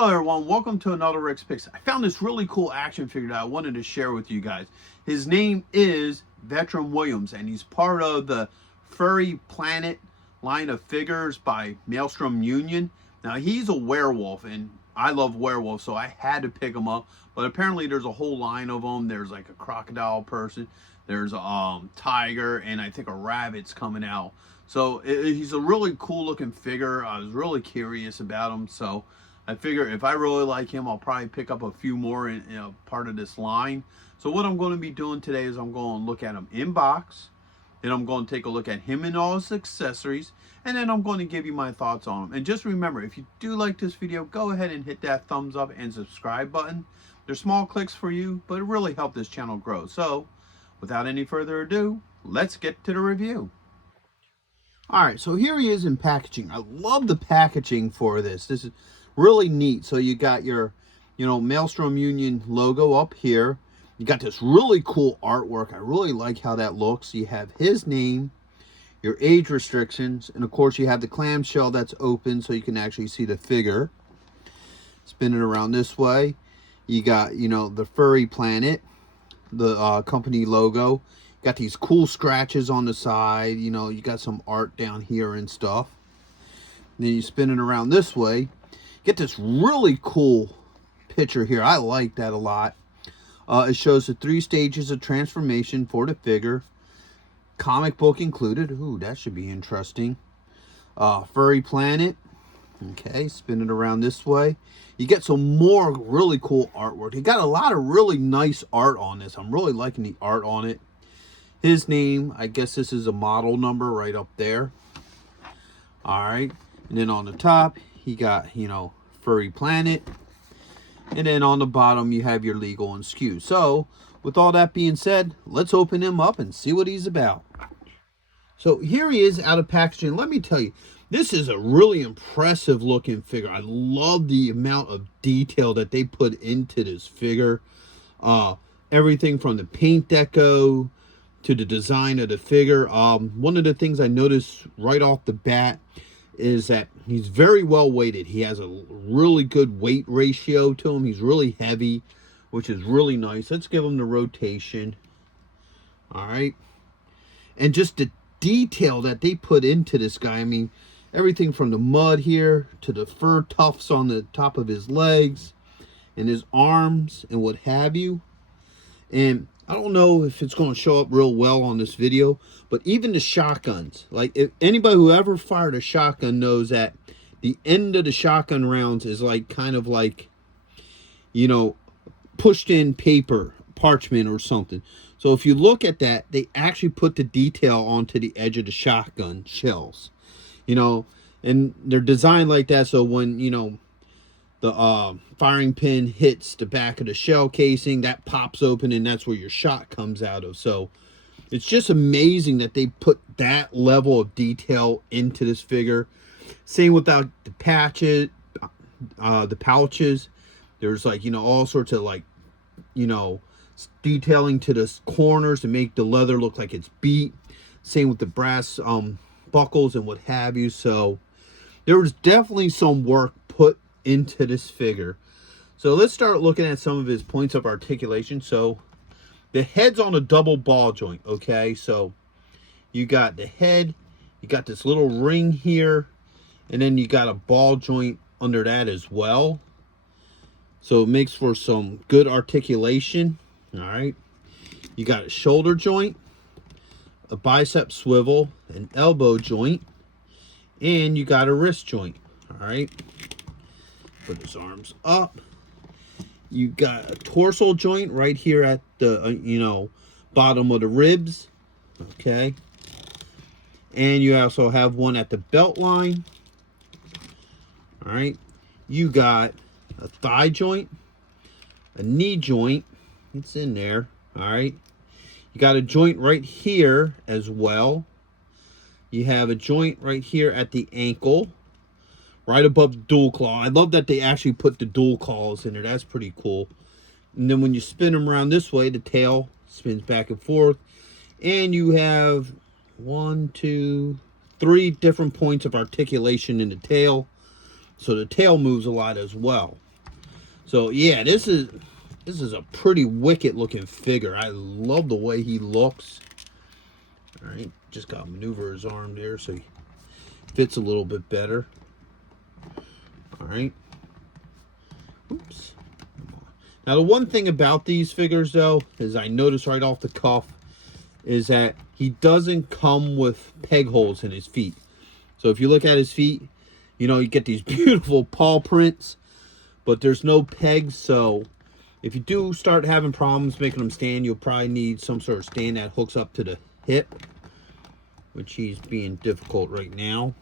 Hello everyone, welcome to another Rick's Picks. I found this really cool action figure that I wanted to share with you guys. His name is Veteran Williams, and he's part of the Furry Planet line of figures by Maestro Union. Now he's a werewolf, and I love werewolves, so I had to pick him up. But apparently there's a whole line of them. There's like a crocodile person, there's a tiger, and I think a rabbit's coming out. So he's a really cool looking figure. I was really curious about him, so I figure if I really like him, I'll probably pick up a few more in part of this line. So what I'm going to be doing today is I'm going to look at him in box. Then I'm going to take a look at him and all his accessories. And then I'm going to give you my thoughts on him. And just remember, if you do like this video, go ahead and hit that thumbs up and subscribe button. They're small clicks for you, but it really helps this channel grow. So without any further ado, let's get to the review. All right, so here he is in packaging. I love the packaging for this. This is really neat. So you got your, Maelstrom Union logo up here. You got this really cool artwork. I really like how that looks. You have his name, your age restrictions, and of course you have the clamshell that's open so you can actually see the figure. Spin it around this way. You got, the Furry Planet, the company logo. You got these cool scratches on the side. You got some art down here and stuff. And then you spin it around this way. Get this really cool picture here. I like that a lot. It shows the 3 stages of transformation for the figure. Comic book included. Ooh, that should be interesting. Furry Planet. Okay, spin it around this way. You get some more really cool artwork. You got a lot of really nice art on this. I'm really liking the art on it. His name, I guess this is a model number right up there. All right. And then on the top, you got, Furry Planet. And then on the bottom, you have your legal and SKU. So, with all that being said, let's open him up and see what he's about. So, here he is out of packaging. Let me tell you, this is a really impressive looking figure. I love the amount of detail that they put into this figure. Everything from the paint deco to the design of the figure. One of the things I noticed right off the bat is that he's very well weighted. He has a really good weight ratio to him. He's really heavy, which is really nice. Let's give him the rotation. All right. And just the detail that they put into this guy. I mean, everything from the mud here to the fur tufts on the top of his legs and his arms and what have you. And I don't know if it's going to show up real well on this video, but even the shotguns, like if anybody who ever fired a shotgun knows that the end of the shotgun rounds is like kind of like, pushed in paper, parchment or something. So if you look at that, they actually put the detail onto the edge of the shotgun shells, and they're designed like that. So when, the firing pin hits the back of the shell casing, that pops open, and that's where your shot comes out of. So it's just amazing that they put that level of detail into this figure. Same without the patches, the pouches. There's like, all sorts of like, detailing to the corners to make the leather look like it's beat. Same with the brass buckles and what have you. So there was definitely some work put into this figure. So let's start looking at some of his points of articulation. So the head's on a double ball joint. Okay, so you got the head, you got this little ring here, and then you got a ball joint under that as well. So it makes for some good articulation. All right, you got a shoulder joint, a bicep swivel, an elbow joint, and you got a wrist joint. All right, put his arms up. You got a torso joint right here at the bottom of the ribs. Okay, and you also have one at the belt line. All right, you got a thigh joint, a knee joint. It's in there. All right, you got a joint right here as well. You have a joint right here at the ankle, right above the dual claw. I love that they actually put the dual claws in there. That's pretty cool. And then when you spin them around this way, the tail spins back and forth. And you have 1, 2, 3 different points of articulation in the tail. So the tail moves a lot as well. So yeah, this is a pretty wicked looking figure. I love the way he looks. All right, just got to maneuver his arm there so he fits a little bit better. All right. Oops. Now the one thing about these figures though is I noticed right off the cuff is that he doesn't come with peg holes in his feet. So if you look at his feet, you know, you get these beautiful paw prints, but there's no pegs. So if you do start having problems making them stand, you'll probably need some sort of stand that hooks up to the hip, which he's being difficult right now.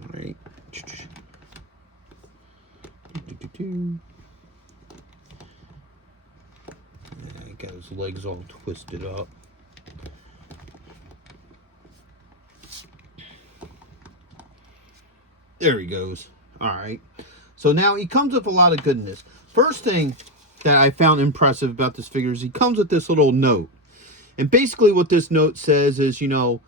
All right. Yeah, got his legs all twisted up. There he goes. All right. So now he comes with a lot of goodness. First thing that I found impressive about this figure is he comes with this little note. And basically what this note says is, you know,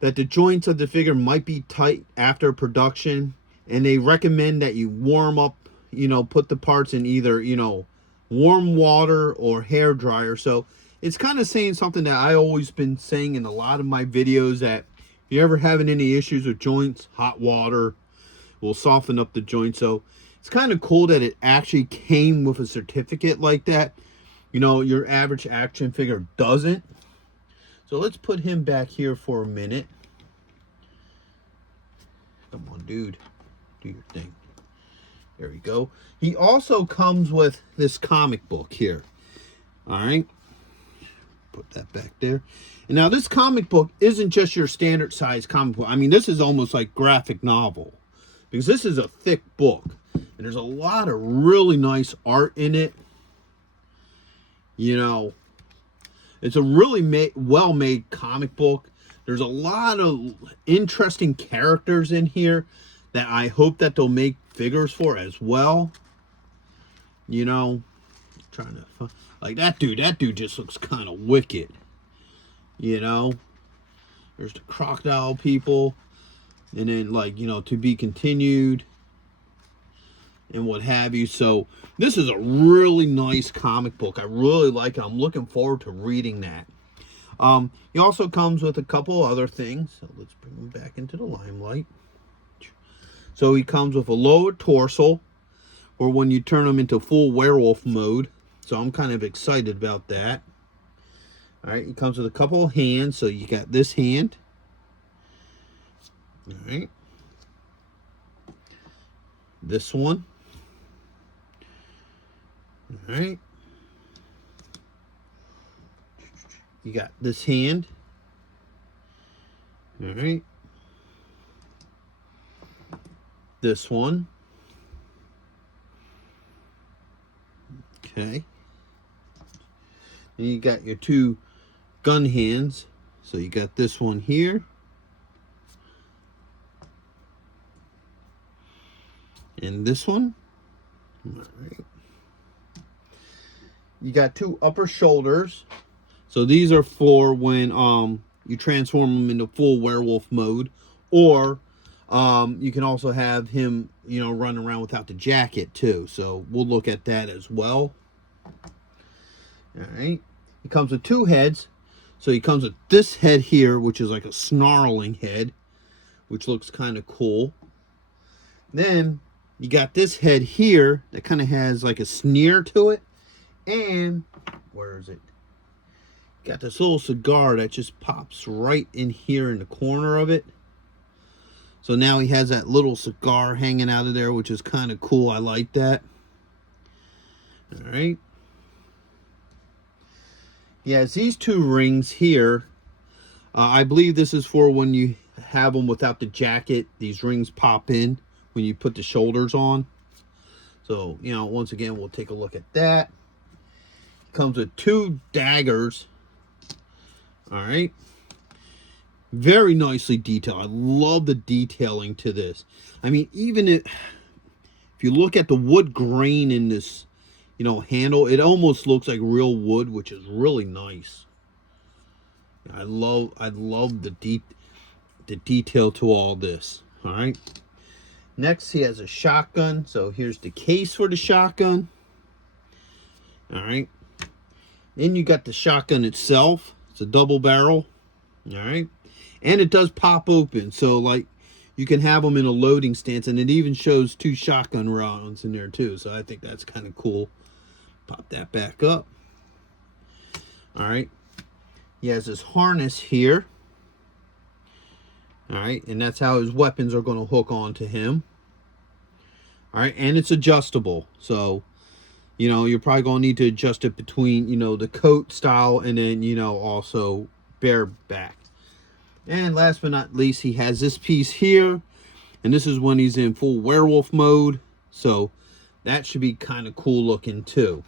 that the joints of the figure might be tight after production. And they recommend that you warm up, you know, put the parts in either, you know, warm water or hair dryer. So it's kind of saying something that I always been saying in a lot of my videos, that if you're ever having any issues with joints, hot water will soften up the joint. So it's kind of cool that it actually came with a certificate like that. You know, your average action figure doesn't. So let's put him back here for a minute. Come on, dude. Do your thing. There we go. He also comes with this comic book here. All right. Put that back there. And now this comic book isn't just your standard size comic book. I mean, this is almost like graphic novel, because this is a thick book. And there's a lot of really nice art in it. You know, it's a really well-made comic book. There's a lot of interesting characters in here that I hope that they'll make figures for as well. You know, trying to, like that dude just looks kind of wicked. You know, there's the crocodile people, and then, like, you know, to be continued and what have you. So this is a really nice comic book. I really like it. I'm looking forward to reading that. He also comes with a couple other things. So let's bring him back into the limelight. So he comes with a lower torso, or when you turn him into full werewolf mode. So I'm kind of excited about that. All right, he comes with a couple of hands. So you got this hand. All right. This one. All right. You got this hand. All right. This one. Okay. And you got your two gun hands. So you got this one here. And this one. All right. You got two upper shoulders. So these are for when you transform him into full werewolf mode, or you can also have him, you know, run around without the jacket too. So we'll look at that as well. All right. He comes with two heads. So he comes with this head here, which is like a snarling head, which looks kind of cool. Then you got this head here that kind of has like a sneer to it. And where is it? Got this little cigar that just pops right in here in the corner of it. So now he has that little cigar hanging out of there, which is kind of cool. I like that. All right. He has these two rings here. I believe this is for when you have them without the jacket. These rings pop in when you put the shoulders on. So, you know, once again, we'll take a look at that. Comes with two daggers. All right. Very nicely detailed. I love the detailing to this. I mean, even if you look at the wood grain in this, you know, handle, it almost looks like real wood, which is really nice. I love the detail to all this. All right. Next, he has a shotgun. So here's the case for the shotgun. All right. Then you got the shotgun itself. It's a double barrel. All right. And it does pop open. So, like, you can have them in a loading stance. And it even shows 2 shotgun rounds in there, too. So, I think that's kind of cool. Pop that back up. All right. He has this harness here. All right. And that's how his weapons are going to hook onto him. All right. And it's adjustable. So, you know, you're probably going to need to adjust it between, you know, the coat style and then, you know, also bareback. And last but not least, he has this piece here. And this is when he's in full werewolf mode. So that should be kind of cool looking too.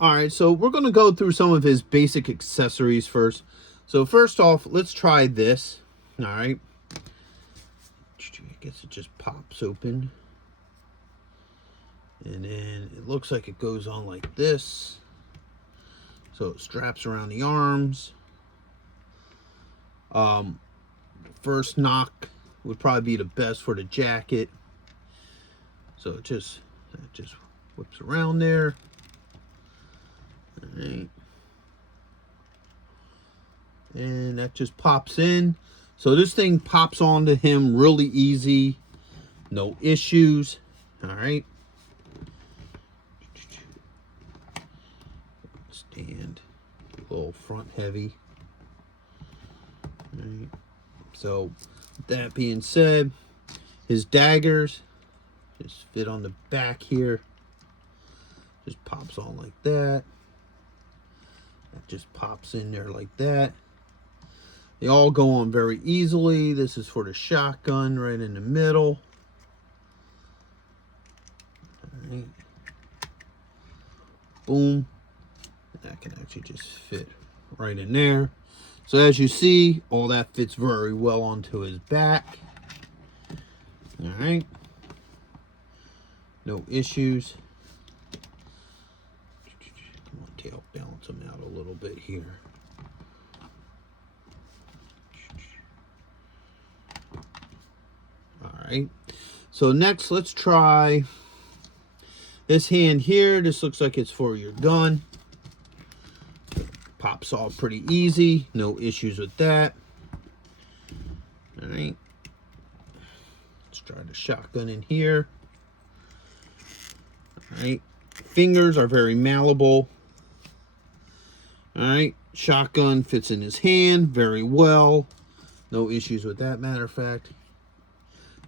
All right, so we're going to go through some of his basic accessories first. So first off, let's try this. All right. I guess it just pops open. And then it looks like it goes on like this. So it straps around the arms. First knock would probably be the best for the jacket. So it just whips around there. All right. And that just pops in. So this thing pops onto him really easy. No issues. All right. Stand. A little front heavy. All right. So that being said, his daggers just fit on the back here. Just pops on like that. That just pops in there like that. They all go on very easily. This is for the shotgun right in the middle. All right. Boom. That can actually just fit right in there. So as you see, all that fits very well onto his back. All right. No issues. Come on, tail, balance him out a little bit here. All right. So next, let's try this hand here. This looks like it's for your gun. Pops off pretty easy. No issues with that. All right. Let's try the shotgun in here. All right. Fingers are very malleable. All right. Shotgun fits in his hand very well. No issues with that, matter of fact.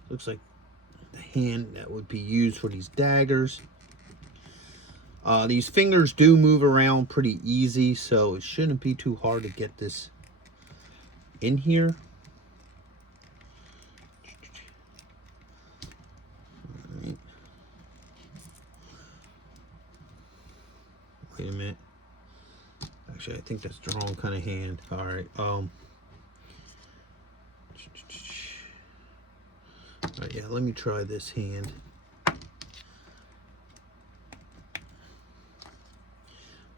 Looks like the hand that would be used for these daggers. These fingers do move around pretty easy, so it shouldn't be too hard to get this in here. All right. Wait a minute. Actually, I think that's the wrong kind of hand. All right. All right, yeah, let me try this hand.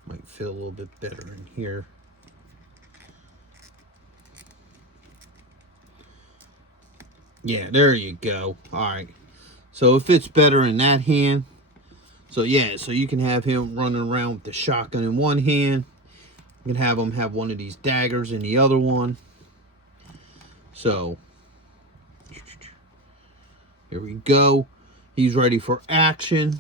Might feel a little bit better in here. Yeah, there you go. All right. So it fits better in that hand. So yeah, so you can have him running around with the shotgun in one hand. You can have him have one of these daggers in the other one. So here we go. He's ready for action.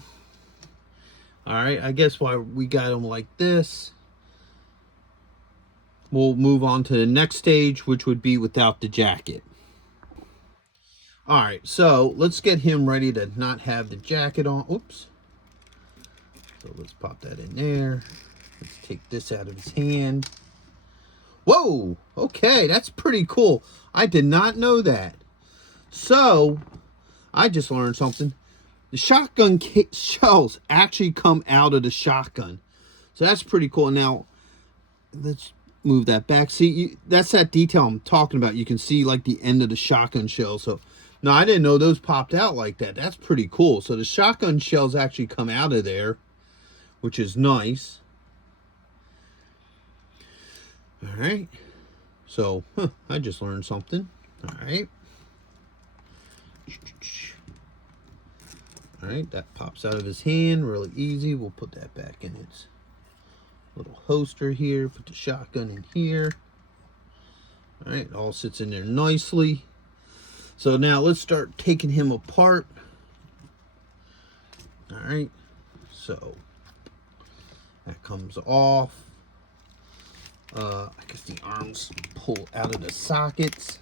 All right, I guess why we got him like this. We'll move on to the next stage, which would be without the jacket. All right, so let's get him ready to not have the jacket on. Oops. So let's pop that in there. Let's take this out of his hand. Whoa, okay, that's pretty cool. I did not know that. So, I just learned something. The shotgun shells actually come out of the shotgun. So that's pretty cool. Now, let's move that back. See, that's that detail I'm talking about. You can see like the end of the shotgun shell. So, no, I didn't know those popped out like that. That's pretty cool. So the shotgun shells actually come out of there, which is nice. All right. So, I just learned something. All right. All right, that pops out of his hand really easy. We'll put that back in its little holster here. Put the shotgun in here. All right, it all sits in there nicely. So now let's start taking him apart. All right, so that comes off. I guess the arms pull out of the sockets.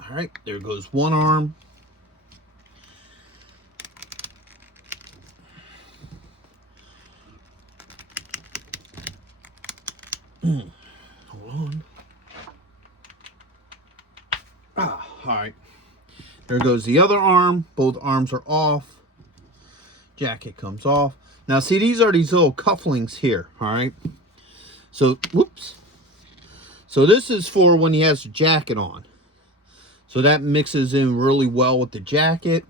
All right, there goes one arm. Hold on. All right. There goes the other arm. Both arms are off. Jacket comes off. Now, see, these are these little cufflinks here. All right. So, whoops. So this is for when he has the jacket on. So that mixes in really well with the jacket.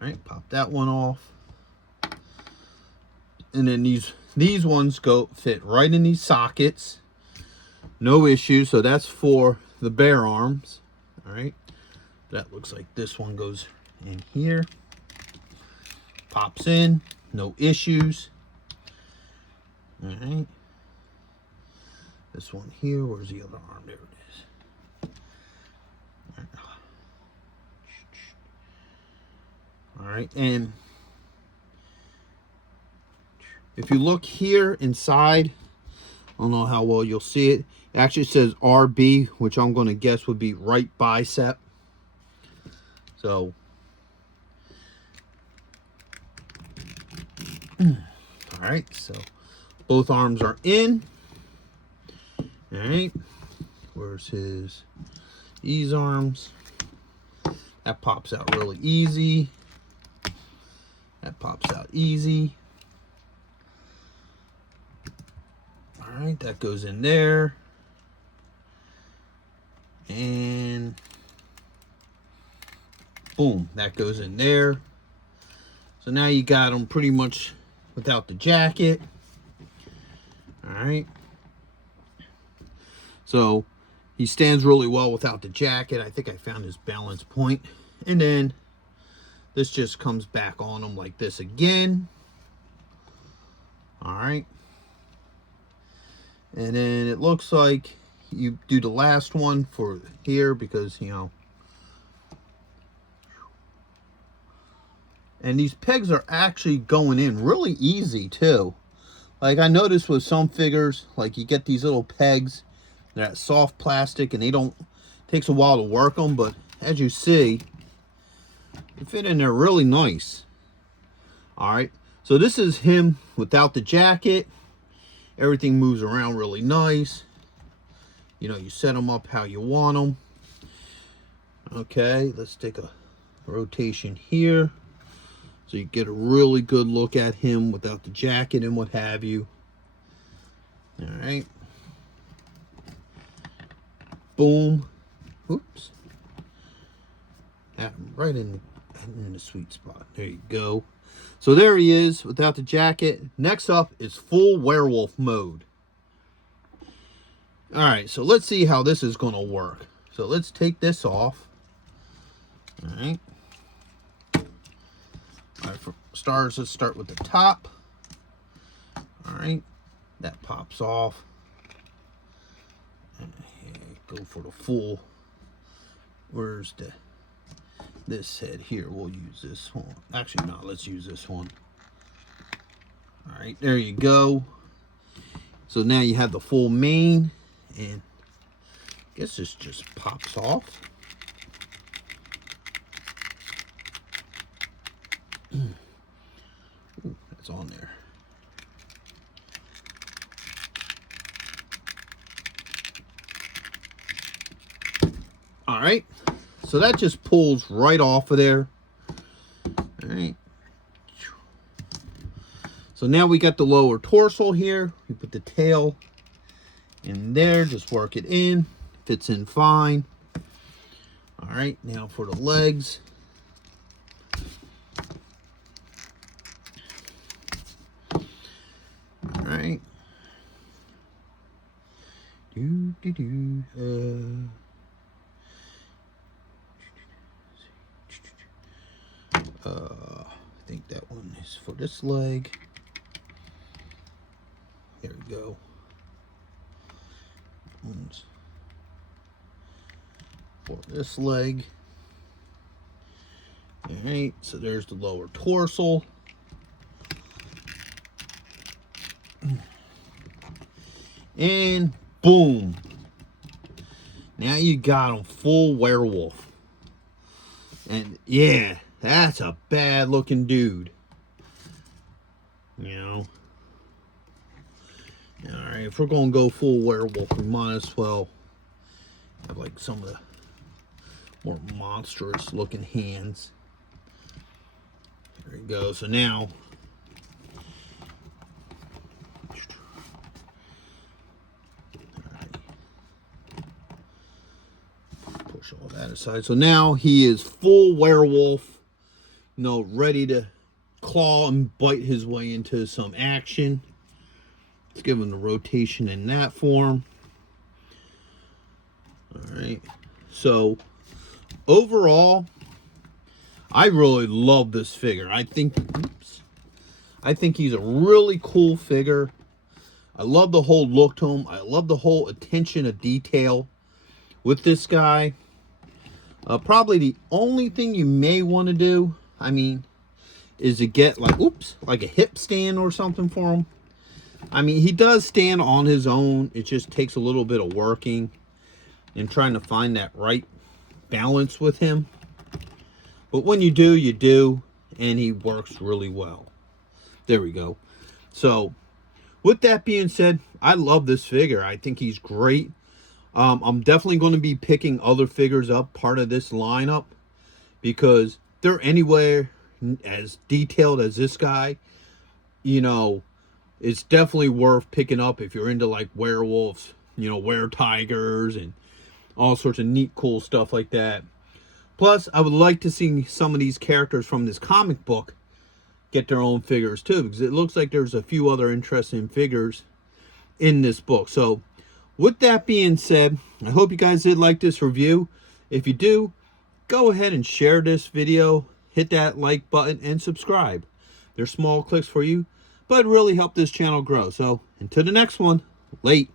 All right, pop that one off. And then these ones fit right in these sockets. No issue. So that's for the bare arms. All right. That looks like this one goes in here. Pops in. No issues. All right. This one here, where's the other arm? There it is. All right, and if you look here inside, I don't know how well you'll see it. It actually says RB, which I'm going to guess would be right bicep. So, all right, so both arms are in. All right, where's these arms? That pops out really easy. That pops out easy. All right, that goes in there. And boom, that goes in there. So now you got them pretty much without the jacket. All right. So he stands really well without the jacket. I think I found his balance point. And then this just comes back on him like this again. All right. And then it looks like you do the last one for here because, you know. And these pegs are actually going in really easy too. Like I noticed with some figures, like you get these little pegs. They're that soft plastic and it takes a while to work them, but as you see, they fit in there really nice. All right, so this is him without the jacket. Everything moves around really nice. You know, you set them up how you want them. Okay, let's take a rotation here. So you get a really good look at him without the jacket and what have you. All right. Boom. Oops. Right in the sweet spot. There you go. So there he is without the jacket. Next up is full werewolf mode. All right, so let's see how this is going to work. So let's take this off. All right. All right, for starters, let's start with the top. All right, that pops off. And go for the full. Where's this head here? We'll use this one. Actually, no, let's use this one. All right, there you go. So now you have the full mane, and I guess this just pops off. Ooh, that's on there. All right, so that just pulls right off of there. All right. So now we got the lower torso here. We put the tail in there, just work it in. fits in fine. All right, now for the legs. All right. I think that one is for this leg. There we go. One's for this leg. All right, so there's the lower torso. And boom. Now you got him full werewolf. And yeah, that's a bad looking dude. You know. Alright, if we're going to go full werewolf, we might as well have like some of the more monstrous looking hands. There we go. So now, push all that aside. So now he is full werewolf, you know, ready to claw and bite his way into some action. Let's give him the rotation in that form. All right. So overall, I really love this figure. I think he's a really cool figure. I love the whole look to him. I love the whole attention to detail with this guy. Probably the only thing you may want to do, I mean, is to get like, like a hip stand or something for him. I mean, he does stand on his own. It just takes a little bit of working and trying to find that right balance with him. But when you do, you do. And he works really well. There we go. So, with that being said, I love this figure. I think he's great. I'm definitely going to be picking other figures up, part of this lineup, because they're anywhere as detailed as this guy. You know, it's definitely worth picking up if you're into like werewolves, you know, were-tigers and all sorts of neat, cool stuff like that. Plus, I would like to see some of these characters from this comic book get their own figures too, because it looks like there's a few other interesting figures in this book. So, with that being said, I hope you guys did like this review. If you do, go ahead and share this video, hit that like button, and subscribe. They're small clicks for you, but really help this channel grow. So, until the next one, late.